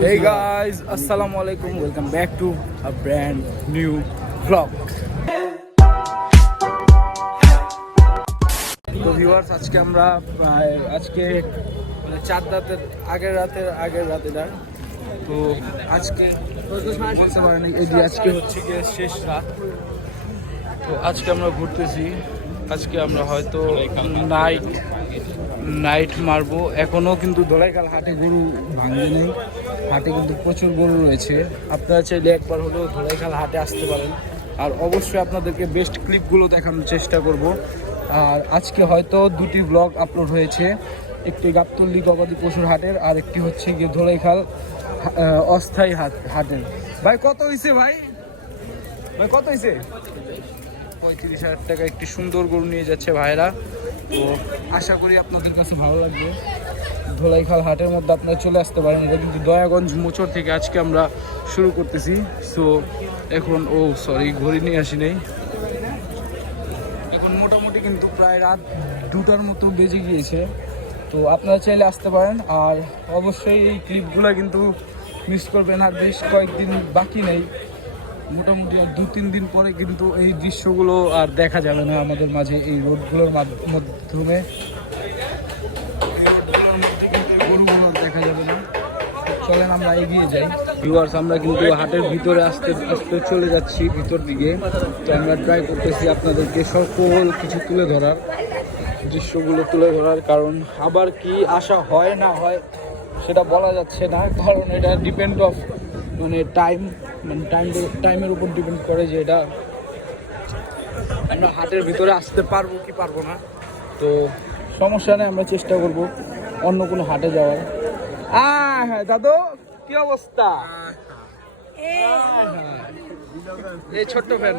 Hey guys, assalamu alaikum. Welcome back to a brand new vlog. তো viewers আজকে আমরা আজকে মানে চার রাতের আগের রাতে না, তো আজকে আজকে হচ্ছে গিয়ে শেষ রাত। তো আজকে আমরা ঘুরতেছি, আজকে আমরা হয়তো নাইট মারবো। এখনও কিন্তু ধোলাইখাল হাটে গরু ভাঙে নেই, হাটে কিন্তু প্রচুর গরু রয়েছে। আপনারা চাইলে একবার হলেও ধোলাইখাল হাটে আসতে পারেন, আর অবশ্যই আপনাদেরকে বেস্ট ক্লিপগুলো দেখানোর চেষ্টা করব। আর আজকে হয়তো দুটি ব্লগ আপলোড হয়েছে, একটি গাবতলী গবাদি পশুর হাটের, আর একটি হচ্ছে গিয়ে ধোলাইখাল অস্থায়ী হাটের। ভাই কত হয়েছে? ভাই কত হয়েছে? 35,000 টাকা একটি সুন্দর গরু নিয়ে যাচ্ছে ভাইরা। তো আশা করি আপনাদের কাছে ভালো লাগবে। ধোলাইখাল হাটের মধ্যে আপনারা চলে আসতে পারেন। এটা কিন্তু দয়াগঞ্জ মোচর থেকে আজকে আমরা শুরু করতেছি। সো এখন ঘড়ি নিয়ে আসি নেই, এখন মোটামুটি কিন্তু প্রায় রাত 2টার মতো বেজে গিয়েছে। তো আপনারা চাইলে আসতে পারেন, আর অবশ্যই এই ক্লিপগুলো কিন্তু মিস করবেন। আর বেশ কয়েকদিন বাকি নেই, মোটামুটি আর 2-3 দিন পরে কিন্তু এই দৃশ্যগুলো আর দেখা যাবে না আমাদের মাঝে। এই রোডগুলোর মাধ্যমে গরুগুলো দেখা যাবে না। চলেন আমরা এগিয়ে যাই। ভিউয়ার্স, আমরা কিন্তু হাটের ভিতরে আস্তে আস্তে চলে যাচ্ছি ভিতর দিকে। তো আমরা ট্রাই করতেছি আপনাদেরকে সকল কিছু তুলে ধরার, দৃশ্যগুলো তুলে ধরার। কারণ আবার কি আশা হয় না হয় সেটা বলা যাচ্ছে না, কারণ এটা ডিপেন্ড অফ টাইমের উপর ডিপেন্ড করে যে এটা আমরা হাটের ভিতরে আসতে পারবো কি পারবো না। তো সমস্যা নেই, আমরা চেষ্টা করব অন্য কোনো হাটে যাওয়ার। হ্যাঁ দাদু, কি অবস্থা? এই ছোট্ট ফ্যান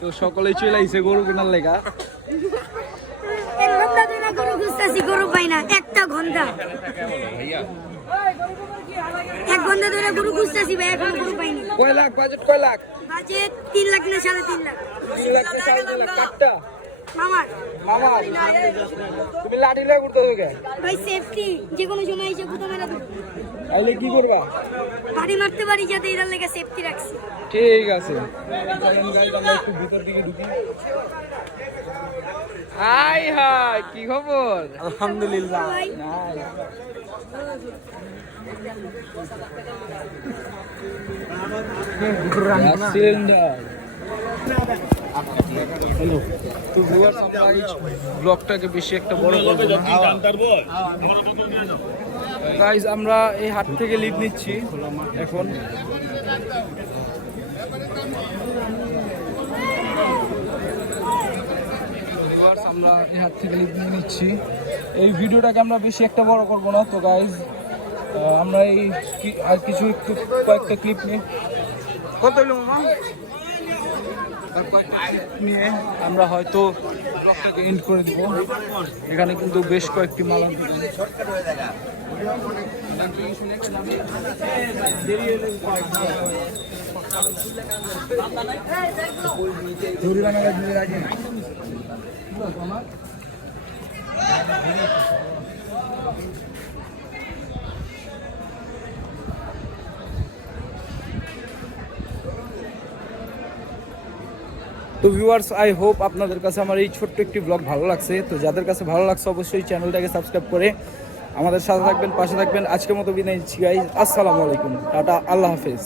তো সকলেই চলে আইছে গরু কেনার লেগা। গরু পাই না, একটা ঘন্টা এক ঘন্টা ধরে গরু খুঁজতেছি ভাই, এখন গরু পাইনি। কয় লাখ বাজেট? কয় লাখ বাজেট? 3 লাখ না 3.5 লাখ। 3 লাখ না 3.5 লাখ? কাটটা মামার তুমি লাঠি লয়ে ঘুরতে হবে ভাই, সেফটি যে কোনো সময় এসে গুতো মেরা দেবো। আইলে কি করবা? বাড়ি মারতে পারি, যাতে এটার লেগে সেফটি রাখছি। ঠিক আছে, একটু ভিতর দিকে ঢুকি। হাই হাই, কি খবর? আলহামদুলিল্লাহ। হ্যালো, তো ভিউয়ার্স, আমরা এই ব্লগটাকে বেশি একটা বড় করব না। গাইজ, আমরা এই হাট থেকে লিড নিচ্ছি এখন। আমরা এই হাট থেকে লিড নিয়ে নিচ্ছি। এই ভিডিওটাকে আমরা বেশি একটা বড় করব না। তো গাইজ, আমরা এই আর কিছু কয়েকটা ক্লিপ নিয়ে কত হইল মামা নিয়ে আমরা হয়তো ব্লগটাকে এন্ড করে দিব। এখানে কিন্তু বেশ কয়েকটি মালা তো ভিউয়ার্স, আই হোপ আপনাদের কাছে আমার এই ছোট্ট একটি ব্লগ ভালো লাগছে। তো যাদের কাছে ভালো লাগছে অবশ্যই চ্যানেলটাকে সাবস্ক্রাইব করে আমাদের সাথে থাকবেন, পাশে থাকবেন। আজকের মতো বিদায় নিচ্ছি গাইস। আসসালামু আলাইকুম, টাটা, আল্লাহ হাফেজ।